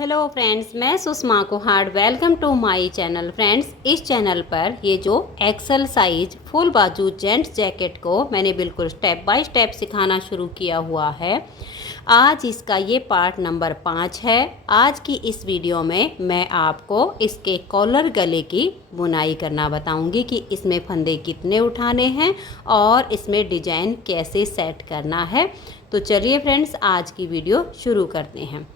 Hello friends, मैं Sushma Kuhad. Welcome to my channel. Friends, इस channel पर ये जो एक्सल साइज फुल बाजू जेंट्स जैकेट को मैंने बिल्कुल स्टेप बाय स्टेप सिखाना शुरू किया हुआ है। आज इसका ये पार्ट नंबर 5 है। आज की इस वीडियो में मैं आपको इसके कॉलर गले की बुनाई करना बताऊंगी कि इसमें फंदे कितने उठाने हैं और इसमें डिजाइन कैसे सेट करना है। तो चलिए फ्रेंड्स, आज की वीडियो शुरू करते हैं।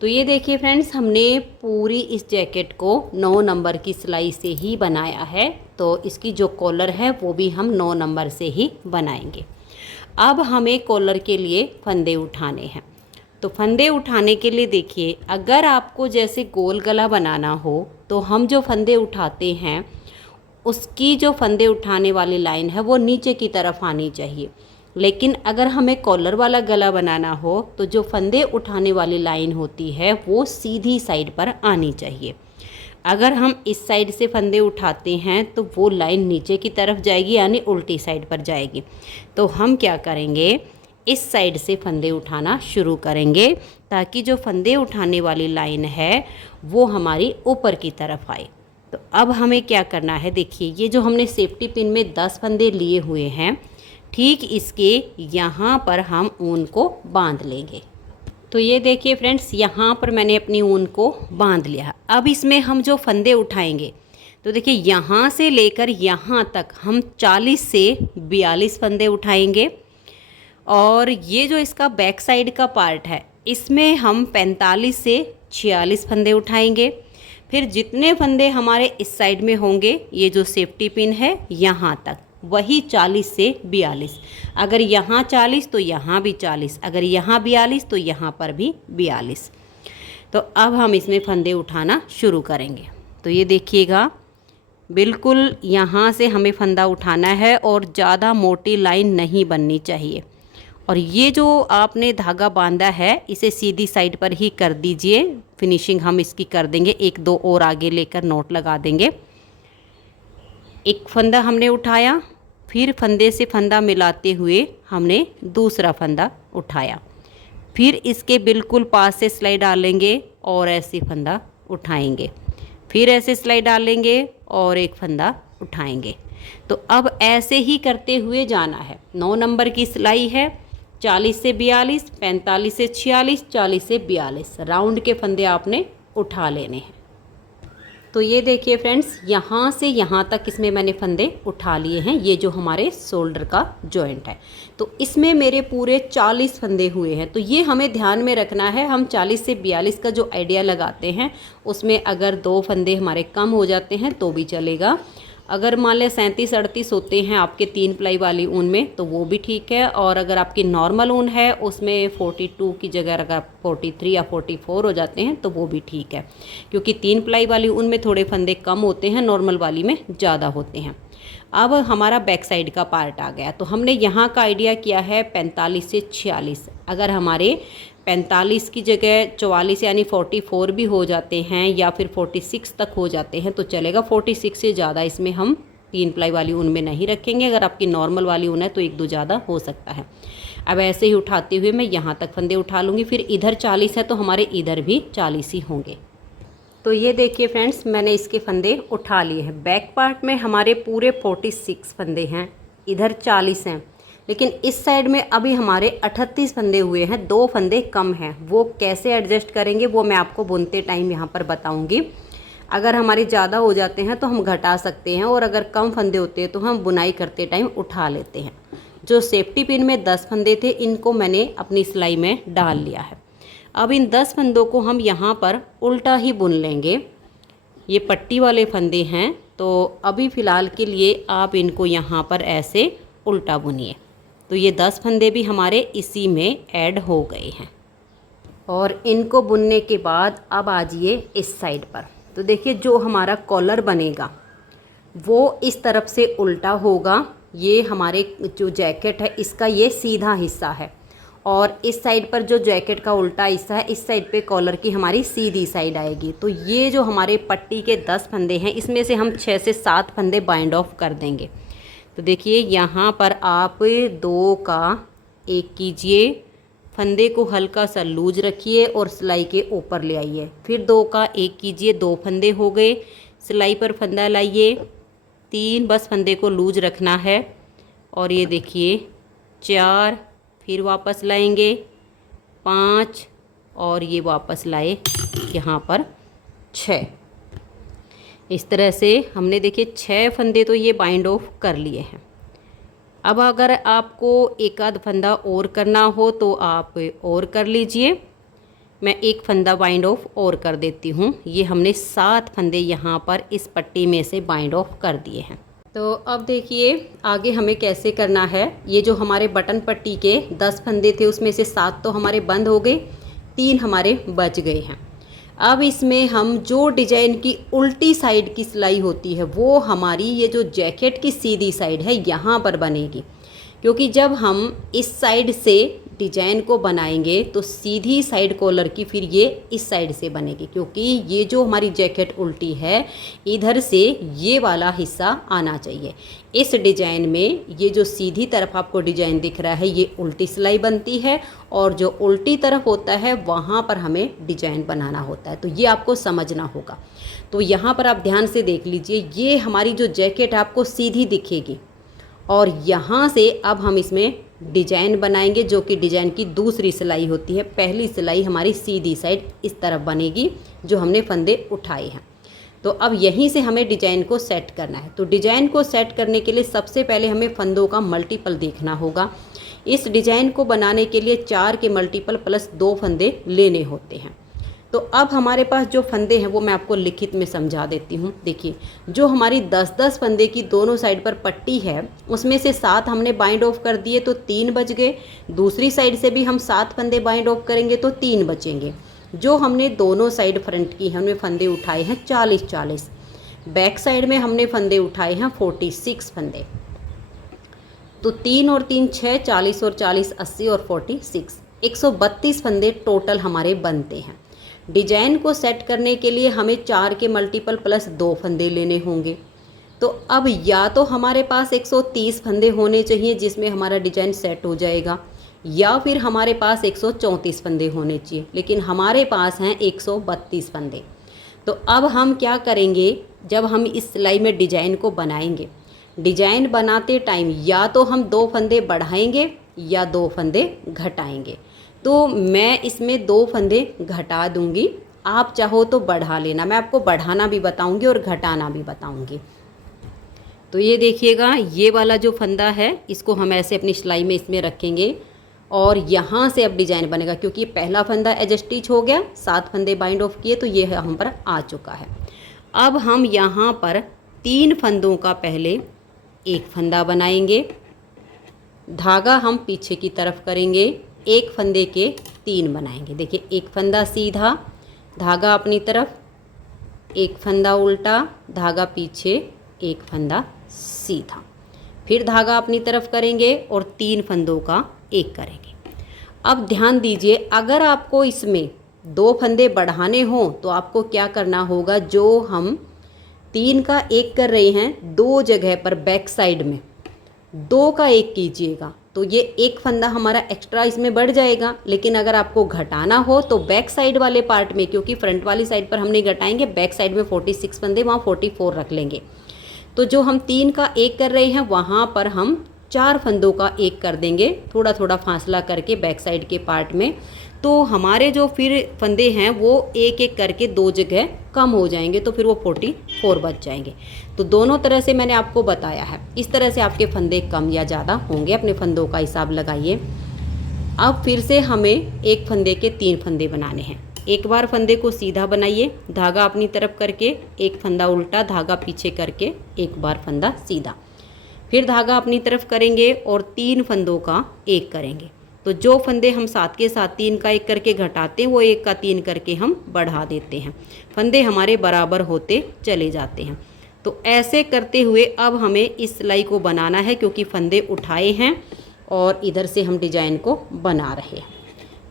तो ये देखिए फ्रेंड्स, हमने पूरी इस जैकेट को 9 नंबर की सिलाई से ही बनाया है। तो इसकी जो कॉलर है वो भी हम 9 नंबर से ही बनाएंगे। अब हमें कॉलर के लिए फंदे उठाने हैं। तो फंदे उठाने के लिए देखिए, अगर आपको जैसे गोल गला बनाना हो तो हम जो फंदे उठाते हैं उसकी जो फंदे उठाने वाली लाइन है वो नीचे की तरफ आनी चाहिए। लेकिन अगर हमें कॉलर वाला गला बनाना हो तो जो फंदे उठाने वाली लाइन होती है वो सीधी साइड पर आनी चाहिए। अगर हम इस साइड से फंदे उठाते हैं तो वो लाइन नीचे की तरफ जाएगी, यानी उल्टी साइड पर जाएगी। तो हम क्या करेंगे, इस साइड से फंदे उठाना शुरू करेंगे ताकि जो फंदे उठाने वाली लाइन है वो हमारी ऊपर की तरफ आए। तो अब हमें क्या करना है, देखिए ये जो हमने सेफ्टी पिन में 10 फंदे लिए हुए हैं, ठीक इसके यहाँ पर हम ऊन को बांध लेंगे। तो ये देखिए फ्रेंड्स, यहाँ पर मैंने अपनी ऊन को बांध लिया। अब इसमें हम जो फंदे उठाएंगे तो देखिए यहाँ से लेकर यहाँ तक हम 40 से 42 फंदे उठाएंगे। और ये जो इसका बैक साइड का पार्ट है इसमें हम 45 से 46 फंदे उठाएंगे। फिर जितने फंदे हमारे इस साइड में होंगे, ये जो सेफ्टी पिन है यहाँ तक, वही 40 से 42। अगर यहाँ 40 तो यहाँ भी 40, अगर यहाँ 42 तो यहाँ पर भी 42। तो अब हम इसमें फंदे उठाना शुरू करेंगे। तो ये देखिएगा, बिल्कुल यहाँ से हमें फंदा उठाना है और ज़्यादा मोटी लाइन नहीं बननी चाहिए। और ये जो आपने धागा बांधा है इसे सीधी साइड पर ही कर दीजिए। फिनिशिंग हम इसकी कर देंगे, 1-2 और आगे लेकर नोट लगा देंगे। एक फंदा हमने उठाया, फिर फंदे से फंदा मिलाते हुए हमने दूसरा फंदा उठाया, फिर इसके बिल्कुल पास से सिलाई डालेंगे और ऐसे फंदा उठाएंगे, फिर ऐसे सिलाई डालेंगे और एक फंदा उठाएंगे। तो अब ऐसे ही करते हुए जाना है। 9 नंबर की सिलाई है, 40 से 42, 45 से 46, 40 से 42 राउंड के फंदे आपने उठा लेने हैं। तो ये देखिए फ्रेंड्स, यहाँ से यहाँ तक इसमें मैंने फंदे उठा लिए हैं। ये जो हमारे शोल्डर का जॉइंट है, तो इसमें मेरे पूरे 40 फंदे हुए हैं। तो ये हमें ध्यान में रखना है, हम 40 से 42 का जो आइडिया लगाते हैं उसमें अगर 2 फंदे हमारे कम हो जाते हैं तो भी चलेगा। अगर मान लें 37-38 होते हैं आपके 3 प्लाई वाली ऊन में तो वो भी ठीक है। और अगर आपकी नॉर्मल ऊन है उसमें 42 की जगह अगर 43 या 44 हो जाते हैं तो वो भी ठीक है, क्योंकि 3 प्लाई वाली ऊन में थोड़े फंदे कम होते हैं, नॉर्मल वाली में ज़्यादा होते हैं। अब हमारा बैक साइड का पार्ट आ गया। तो हमने यहाँ का आइडिया किया है 45 से 46। अगर हमारे 45 की जगह 44 यानी 44 भी हो जाते हैं या फिर 46 तक हो जाते हैं तो चलेगा। 46 से ज़्यादा इसमें हम 3 प्लाई वाली ऊन में नहीं रखेंगे। अगर आपकी नॉर्मल वाली ऊन है तो 1-2 ज़्यादा हो सकता है। अब ऐसे ही उठाते हुए मैं यहाँ तक फंदे उठा लूँगी। फिर इधर 40 है तो हमारे इधर भी 40 ही होंगे। तो ये देखिए फ्रेंड्स, मैंने इसके फंदे उठा लिए हैं। बैक पार्ट में हमारे पूरे 46 फंदे हैं, इधर 40 हैं, लेकिन इस साइड में अभी हमारे 38 फंदे हुए हैं, 2 फंदे कम हैं। वो कैसे एडजस्ट करेंगे वो मैं आपको बुनते टाइम यहाँ पर बताऊँगी। अगर हमारे ज़्यादा हो जाते हैं तो हम घटा सकते हैं, और अगर कम फंदे होते हैं तो हम बुनाई करते टाइम उठा लेते हैं। जो सेफ्टी पिन में 10 फंदे थे इनको मैंने अपनी सिलाई में डाल लिया है। अब इन 10 फंदों को हम यहाँ पर उल्टा ही बुन लेंगे। ये पट्टी वाले फंदे हैं, तो अभी फ़िलहाल के लिए आप इनको यहाँ पर ऐसे उल्टा बुनिए। तो ये 10 फंदे भी हमारे इसी में ऐड हो गए हैं। और इनको बुनने के बाद अब आ जाइए इस साइड पर। तो देखिए, जो हमारा कॉलर बनेगा वो इस तरफ से उल्टा होगा। ये हमारे जो जैकेट है इसका ये सीधा हिस्सा है, और इस साइड पर जो जैकेट का उल्टा हिस्सा है, इस साइड पे कॉलर की हमारी सीधी साइड आएगी। तो ये जो हमारे पट्टी के 10 फंदे हैं इसमें से हम 6 से 7 फंदे बाइंड ऑफ कर देंगे। तो देखिए यहाँ पर आप 2 का 1 कीजिए, फंदे को हल्का सा लूज रखिए और सिलाई के ऊपर ले आइए। फिर 2 का 1 कीजिए, 2 फंदे हो गए। सिलाई पर फंदा लाइए, 3 बस फंदे को लूज रखना है। और ये देखिए 4, फिर वापस लाएंगे 5 और ये वापस लाए यहाँ पर 6। इस तरह से हमने देखिए 6 फंदे तो ये बाइंड ऑफ कर लिए हैं। अब अगर आपको एक आध फंदा और करना हो तो आप और कर लीजिए। मैं एक फंदा बाइंड ऑफ और कर देती हूँ। ये हमने 7 फंदे यहाँ पर इस पट्टी में से बाइंड ऑफ कर दिए हैं। तो अब देखिए आगे हमें कैसे करना है। ये जो हमारे बटन पट्टी के 10 फंदे थे उसमें से 7 तो हमारे बंद हो गए, 3 हमारे बच गए हैं। अब इसमें हम जो डिजाइन की उल्टी साइड की सिलाई होती है वो हमारी ये जो जैकेट की सीधी साइड है यहाँ पर बनेगी, क्योंकि जब हम इस साइड से डिजाइन को बनाएंगे तो सीधी साइड कॉलर की फिर ये इस साइड से बनेगी, क्योंकि ये जो हमारी जैकेट उल्टी है इधर से ये वाला हिस्सा आना चाहिए। इस डिजाइन में ये जो सीधी तरफ आपको डिजाइन दिख रहा है ये उल्टी सिलाई बनती है और जो उल्टी तरफ होता है वहाँ पर हमें डिजाइन बनाना होता है। तो ये आपको समझना होगा। तो यहाँ पर आप ध्यान से देख लीजिए, ये हमारी जो जैकेट आपको सीधी दिखेगी और यहाँ से अब हम इसमें डिजाइन बनाएंगे जो कि डिजाइन की दूसरी सिलाई होती है। पहली सिलाई हमारी सीधी साइड इस तरफ बनेगी जो हमने फंदे उठाए हैं। तो अब यहीं से हमें डिजाइन को सेट करना है। तो डिजाइन को सेट करने के लिए सबसे पहले हमें फंदों का मल्टीपल देखना होगा। इस डिजाइन को बनाने के लिए 4 के मल्टीपल प्लस 2 फंदे लेने होते हैं। तो अब हमारे पास जो फंदे हैं वो मैं आपको लिखित में समझा देती हूँ। देखिए जो हमारी 10-10 फंदे की दोनों साइड पर पट्टी है उसमें से 7 हमने बाइंड ऑफ कर दिए तो 3 बच गए। दूसरी साइड से भी हम 7 फंदे बाइंड ऑफ करेंगे तो 3 बचेंगे। जो हमने दोनों साइड फ्रंट की हमने फंदे उठाए हैं 40-40। बैक साइड में हमने फंदे उठाए हैं 46 फंदे। तो 3 और 3 6, 40 और 40 80 और 46 132 फंदे टोटल हमारे बनते हैं। डिजाइन को सेट करने के लिए हमें 4 के मल्टीपल प्लस 2 फंदे लेने होंगे। तो अब या तो हमारे पास 130 फंदे होने चाहिए जिसमें हमारा डिजाइन सेट हो जाएगा, या फिर हमारे पास 134 फंदे होने चाहिए, लेकिन हमारे पास हैं 132 फंदे। तो अब हम क्या करेंगे, जब हम इस सिलाई में डिजाइन को बनाएंगे, डिजाइन बनाते टाइम या तो हम 2 फंदे बढ़ाएंगे या 2 फंदे घटाएंगे। तो मैं इसमें 2 फंदे घटा दूंगी, आप चाहो तो बढ़ा लेना। मैं आपको बढ़ाना भी बताऊंगी और घटाना भी बताऊंगी। तो ये देखिएगा ये वाला जो फंदा है इसको हम ऐसे अपनी सिलाई में इसमें रखेंगे और यहाँ से अब डिजाइन बनेगा, क्योंकि पहला फंदा एज स्टिच हो गया, 7 फंदे बाइंड ऑफ किए तो ये हम पर आ चुका है। अब हम यहाँ पर 3 फंदों का पहले एक फंदा बनाएंगे। धागा हम पीछे की तरफ करेंगे, एक फंदे के 3 बनाएंगे। देखिए एक फंदा सीधा, धागा अपनी तरफ, एक फंदा उल्टा, धागा पीछे, एक फंदा सीधा, फिर धागा अपनी तरफ करेंगे और 3 फंदों का एक करेंगे। अब ध्यान दीजिए, अगर आपको इसमें 2 फंदे बढ़ाने हों तो आपको क्या करना होगा, जो हम 3 का 1 कर रहे हैं 2 जगह पर बैक साइड में 2 का 1 कीजिएगा तो ये एक फंदा हमारा एक्स्ट्रा इसमें बढ़ जाएगा। लेकिन अगर आपको घटाना हो तो बैक साइड वाले पार्ट में, क्योंकि फ्रंट वाली साइड पर हमने घटाएंगे, बैक साइड में 46 फंदे वहाँ 44 रख लेंगे। तो जो हम 3 का 1 कर रहे हैं वहाँ पर हम 4 फंदों का 1 कर देंगे, थोड़ा थोड़ा फासला करके बैक साइड के पार्ट में। तो हमारे जो फिर फंदे हैं वो एक एक करके 2 जगह कम हो जाएंगे, तो फिर वो 44 बच जाएंगे। तो दोनों तरह से मैंने आपको बताया है, इस तरह से आपके फंदे कम या ज़्यादा होंगे। अपने फंदों का हिसाब लगाइए। अब फिर से हमें एक फंदे के 3 फंदे बनाने हैं। एक बार फंदे को सीधा बनाइए, धागा अपनी तरफ करके, एक फंदा उल्टा, धागा पीछे करके, एक बार फंदा सीधा, फिर धागा अपनी तरफ करेंगे और 3 फंदों का 1 करेंगे। तो जो फंदे हम साथ के साथ 3 का 1 करके घटाते हैं वो 1 का 3 करके हम बढ़ा देते हैं, फंदे हमारे बराबर होते चले जाते हैं। तो ऐसे करते हुए अब हमें इस सिलाई को बनाना है, क्योंकि फंदे उठाए हैं और इधर से हम डिजाइन को बना रहे हैं।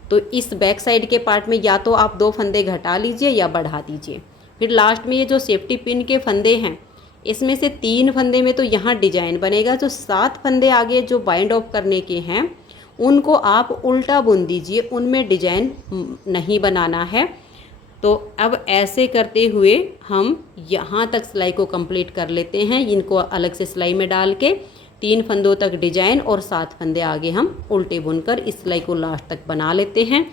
तो इस बैक साइड के पार्ट में या तो आप 2 फंदे घटा लीजिए या बढ़ा दीजिए। फिर लास्ट में ये जो सेफ्टी पिन के फंदे हैं इसमें से 3 फंदे में तो यहाँ डिजाइन बनेगा, जो 7 फंदे आगे जो बाइंड ऑफ करने के हैं उनको आप उल्टा बुन दीजिए, उनमें डिजाइन नहीं बनाना है। तो अब ऐसे करते हुए हम यहाँ तक सिलाई को कंप्लीट कर लेते हैं। इनको अलग से सिलाई में डाल के 3 फंदों तक डिजाइन और 7 फंदे आगे हम उल्टे बुनकर इस सिलाई को लास्ट तक बना लेते हैं।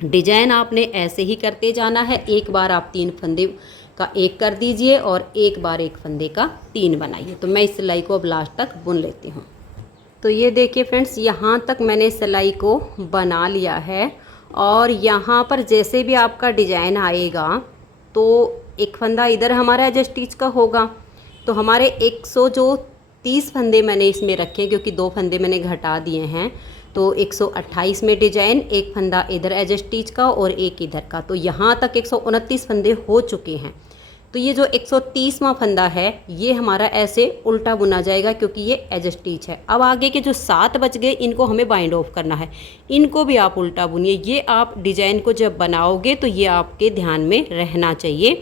डिजाइन आपने ऐसे ही करते जाना है। एक बार आप 3 फंदे का एक कर दीजिए और एक बार एक फंदे का 3 बनाइए। तो मैं इस सिलाई को अब लास्ट तक बुन लेती हूँ। तो ये देखिए फ्रेंड्स, यहाँ तक मैंने सिलाई को बना लिया है और यहाँ पर जैसे भी आपका डिजाइन आएगा तो एक फंदा इधर हमारा एज स्टिच का होगा। तो हमारे 130 फंदे मैंने इसमें रखे क्योंकि 2 फंदे मैंने घटा दिए हैं। तो 128 में डिजाइन, एक फंदा इधर एज स्टिच का और एक इधर का। तो यहाँ तक 129 फंदे हो चुके हैं। तो ये जो 130वां फंदा है ये हमारा ऐसे उल्टा बुना जाएगा क्योंकि ये एज स्टिच है। अब आगे के जो 7 बच गए इनको हमें बाइंड ऑफ करना है, इनको भी आप उल्टा बुनिए। ये आप डिजाइन को जब बनाओगे तो ये आपके ध्यान में रहना चाहिए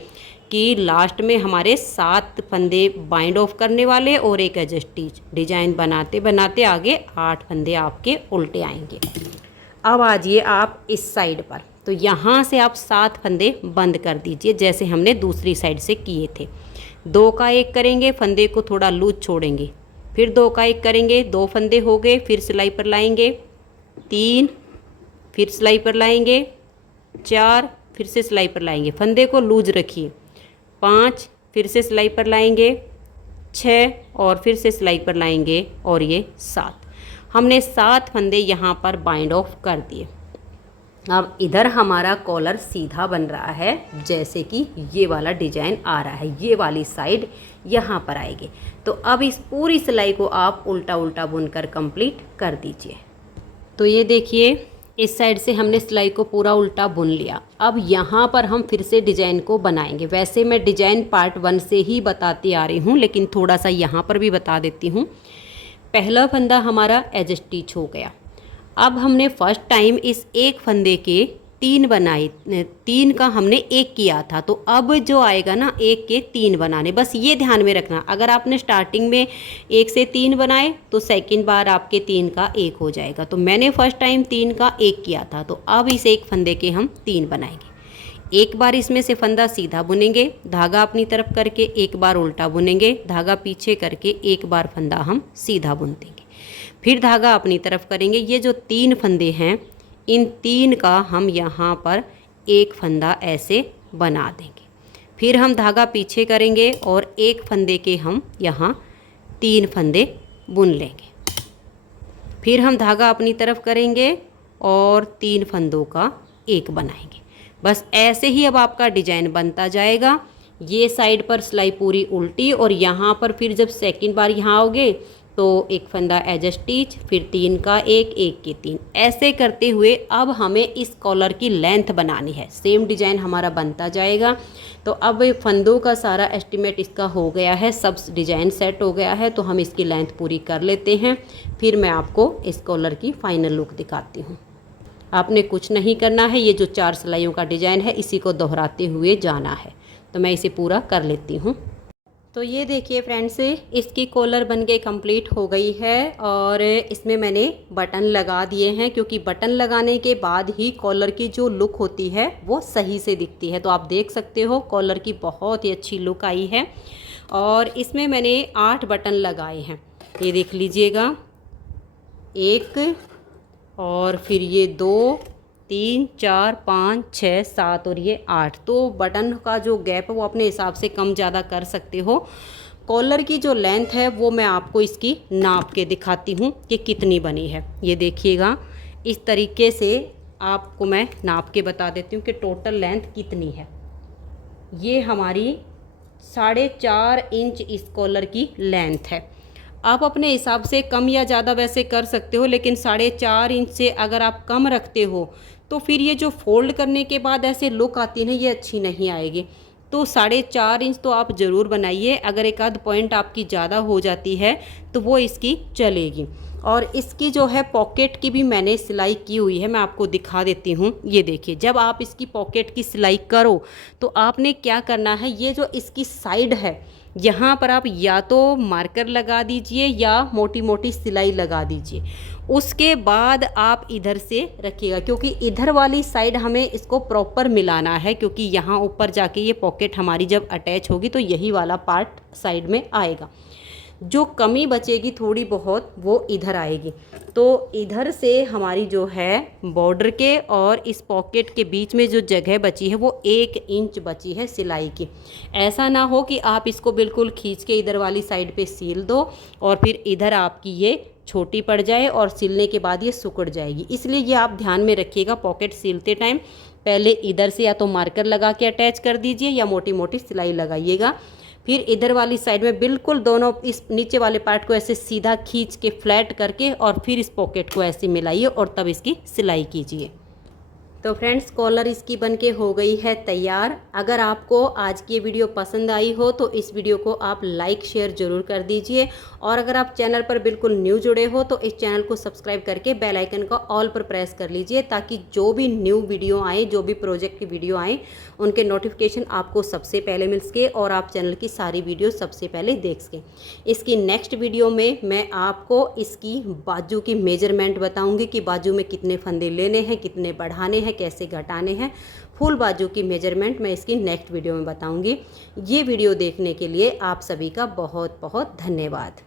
कि लास्ट में हमारे 7 फंदे बाइंड ऑफ करने वाले और एक एज स्टिच। डिजाइन बनाते बनाते आगे 8 फंदे आपके उल्टे आएंगे। अब आ जाइए आप इस साइड पर। तो यहाँ से आप 7 फंदे बंद कर दीजिए जैसे हमने दूसरी साइड से किए थे। 2 का 1 करेंगे, फंदे को थोड़ा लूज छोड़ेंगे, फिर 2 का 1 करेंगे, 2 फंदे हो गए, फिर सिलाई पर लाएंगे 3, फिर सिलाई पर लाएंगे 4, फिर से सिलाई पर लाएंगे, फंदे को लूज रखिए 5, फिर से सिलाई पर लाएंगे 6 और फिर से सिलाई पर लाएंगे और ये 7। हमने 7 फंदे यहाँ पर बाइंड ऑफ कर दिए। अब इधर हमारा कॉलर सीधा बन रहा है, जैसे कि ये वाला डिजाइन आ रहा है, ये वाली साइड यहाँ पर आएगी। तो अब इस पूरी सिलाई को आप उल्टा उल्टा बुनकर कंप्लीट कर दीजिए। तो ये देखिए इस साइड से हमने सिलाई को पूरा उल्टा बुन लिया। अब यहाँ पर हम फिर से डिजाइन को बनाएंगे। वैसे मैं डिजाइन पार्ट 1 से ही बताती आ रही हूँ, लेकिन थोड़ा सा यहाँ पर भी बता देती हूँ। पहला फंदा हमारा एज स्टिच हो गया। अब हमने फर्स्ट टाइम इस एक फंदे के 3 बनाए, 3 का हमने 1 किया था। तो अब जो आएगा ना 1 के 3 बनाने, बस ये ध्यान में रखना। अगर आपने स्टार्टिंग में 1 से 3 बनाए तो सेकंड बार आपके 3 का 1 हो जाएगा। तो मैंने फर्स्ट टाइम 3 का 1 किया था, तो अब इस एक फंदे के हम 3 बनाएंगे। एक बार इसमें से फंदा सीधा बुनेंगे, धागा अपनी तरफ करके एक बार उल्टा बुनेंगे, धागा पीछे करके एक बार फंदा हम सीधा बुन देंगे, फिर धागा अपनी तरफ करेंगे। ये जो 3 फंदे हैं इन 3 का हम यहाँ पर एक फंदा ऐसे बना देंगे, फिर हम धागा पीछे करेंगे और एक फंदे के हम यहाँ 3 फंदे बुन लेंगे, फिर हम धागा अपनी तरफ करेंगे और 3 फंदों का एक बनाएंगे। बस ऐसे ही अब आपका डिजाइन बनता जाएगा। ये साइड पर सिलाई पूरी उल्टी और यहाँ पर फिर जब सेकंड बार यहाँ आओगे तो एक फंदा एज स्टिच, फिर 3 का 1, 1 के 3, ऐसे करते हुए अब हमें इस कॉलर की लेंथ बनानी है। सेम डिजाइन हमारा बनता जाएगा। तो अब फंदों का सारा एस्टिमेट इसका हो गया है, सब डिजाइन सेट हो गया है। तो हम इसकी लेंथ पूरी कर लेते हैं, फिर मैं आपको इस कॉलर की फाइनल लुक दिखाती हूँ। आपने कुछ नहीं करना है, ये जो 4 सिलाइयों का डिजाइन है इसी को दोहराते हुए जाना है। तो मैं इसे पूरा कर लेती हूँ। तो ये देखिए फ्रेंड्स, इसकी कॉलर बन के कंप्लीट हो गई है और इसमें मैंने बटन लगा दिए हैं, क्योंकि बटन लगाने के बाद ही कॉलर की जो लुक होती है वो सही से दिखती है। तो आप देख सकते हो कॉलर की बहुत ही अच्छी लुक आई है। और इसमें मैंने 8 बटन लगाए हैं, ये देख लीजिएगा, 1 और फिर ये 2, 3, 4, 5, 6, 7 और ये 8। तो बटन का जो गैप है वो अपने हिसाब से कम ज़्यादा कर सकते हो। कॉलर की जो लेंथ है वो मैं आपको इसकी नाप के दिखाती हूँ कि कितनी बनी है। ये देखिएगा, इस तरीके से आपको मैं नाप के बता देती हूँ कि टोटल लेंथ कितनी है। ये हमारी 4.5 इंच इस कॉलर की लेंथ है। आप अपने हिसाब से कम या ज़्यादा वैसे कर सकते हो, लेकिन 4.5 इंच से अगर आप कम रखते हो तो फिर ये जो फोल्ड करने के बाद ऐसे लुक आती है ना, ये अच्छी नहीं आएगी। तो 4.5 इंच तो आप ज़रूर बनाइए। अगर एक आध पॉइंट आपकी ज़्यादा हो जाती है तो वो इसकी चलेगी। और इसकी जो है पॉकेट की भी मैंने सिलाई की हुई है, मैं आपको दिखा देती हूँ। ये देखिए, जब आप इसकी पॉकेट की सिलाई करो तो आपने क्या करना है, ये जो इसकी साइड है यहाँ पर आप या तो मार्कर लगा दीजिए या मोटी मोटी सिलाई लगा दीजिए। उसके बाद आप इधर से रखिएगा, क्योंकि इधर वाली साइड हमें इसको प्रॉपर मिलाना है, क्योंकि यहाँ ऊपर जाके ये पॉकेट हमारी जब अटैच होगी तो यही वाला पार्ट साइड में आएगा। जो कमी बचेगी थोड़ी बहुत वो इधर आएगी। तो इधर से हमारी जो है बॉर्डर के और इस पॉकेट के बीच में जो जगह बची है वो 1 इंच बची है सिलाई की। ऐसा ना हो कि आप इसको बिल्कुल खींच के इधर वाली साइड पे सील दो और फिर इधर आपकी ये छोटी पड़ जाए और सिलने के बाद ये सिकुड़ जाएगी। इसलिए ये आप ध्यान में रखिएगा, पॉकेट सिलते टाइम पहले इधर से या तो मार्कर लगा के अटैच कर दीजिए या मोटी मोटी सिलाई लगाइएगा। फिर इधर वाली साइड में बिल्कुल दोनों इस नीचे वाले पार्ट को ऐसे सीधा खींच के फ्लैट करके और फिर इस पॉकेट को ऐसे मिलाइए और तब इसकी सिलाई कीजिए। तो फ्रेंड्स, कॉलर इसकी बनके हो गई है तैयार। अगर आपको आज की ये वीडियो पसंद आई हो तो इस वीडियो को आप लाइक शेयर ज़रूर कर दीजिए, और अगर आप चैनल पर बिल्कुल न्यू जुड़े हो तो इस चैनल को सब्सक्राइब करके बेल आइकन का ऑल पर प्रेस कर लीजिए, ताकि जो भी न्यू वीडियो आए, जो भी प्रोजेक्ट की वीडियो आए, उनके नोटिफिकेशन आपको सबसे पहले मिल सके और आप चैनल की सारी वीडियो सबसे पहले देख सकें। इसकी नेक्स्ट वीडियो में मैं आपको इसकी बाजू की मेजरमेंट बताऊँगी कि बाजू में कितने फंदे लेने हैं, कितने बढ़ाने हैं, कैसे घटाने हैं। फुल बाजू की मेजरमेंट मैं इसकी नेक्स्ट वीडियो में बताऊंगी। ये वीडियो देखने के लिए आप सभी का बहुत बहुत धन्यवाद।